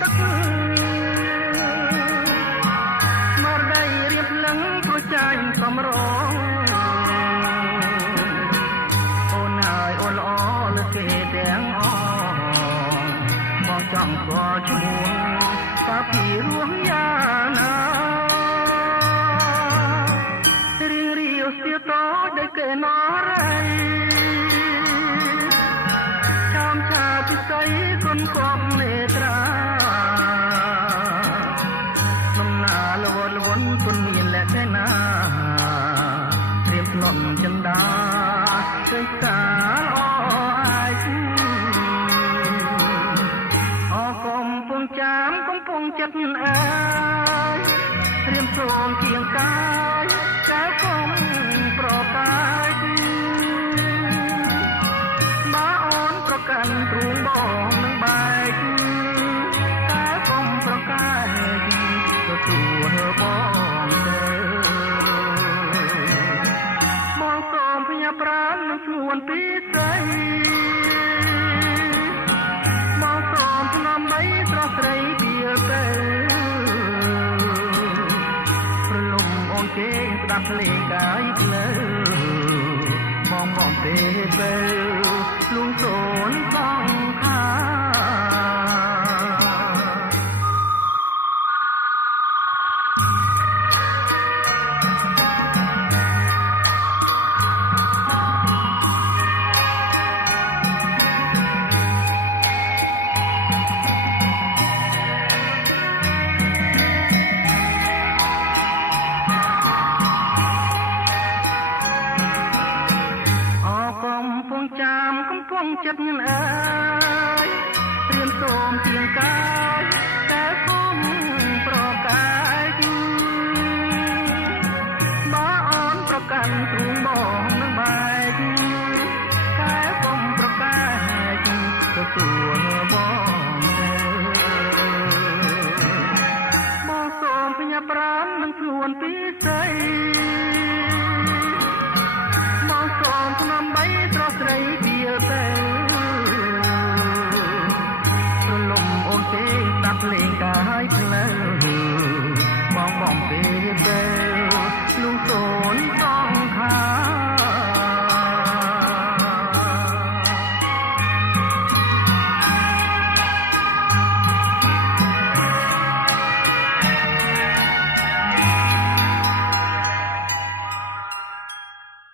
ទឹកមកដៃរៀបលឹងប្រចាញ់សំរងអូនហើយអូនល្អលើគេទាំងអស់បងចង់ស្គាល់ឈ្មោះតាពីរស់យ៉ាងណារៀងរាវស្ទាតដោយគេណរ៉ៃចាំថាពិសីគុណគប់នេត្រាដំណើរលវលវន់គុណមានលក្ខណៈព្រៀបភ្នំចិន្តាឃើញកាល្អអាយអកំពុងចាំកំពុងចិត្តអើយរៀមសូមគៀងកាយកាលគុំប្រកាយបើអូនប្រកាន់ទ្រូងបងនឹងបែកកាលគុំប្រកាយទទួលបងទៅបងសូមផ្ញើប្រាណនឹងខ្លួនពីស្រីបងសូមស្នំបីស្រស់ស្រីពីទៅប្រលំអូនគេស្ដាប់ភ្លេងកាយភ្លើបងទេទៅលួងសូនសងខាកំពុងចិត្តញអើយត្រៀមសូមទៀងកាយតែគុំប្រកាយបើអូនប្រកាន់ទ្រូងបងនឹងបែកតែគុំប្រកាយទទួលបងទៅបងសូមផ្ញើប្រាណនឹងខ្លួនពីស្រីបងសូមស្នំបីស្រស់ស្រីពីទៅប្រលំអូនទេស្ដាប់ភ្លេងកាយផ្លូវបងទេទៅលួងសូន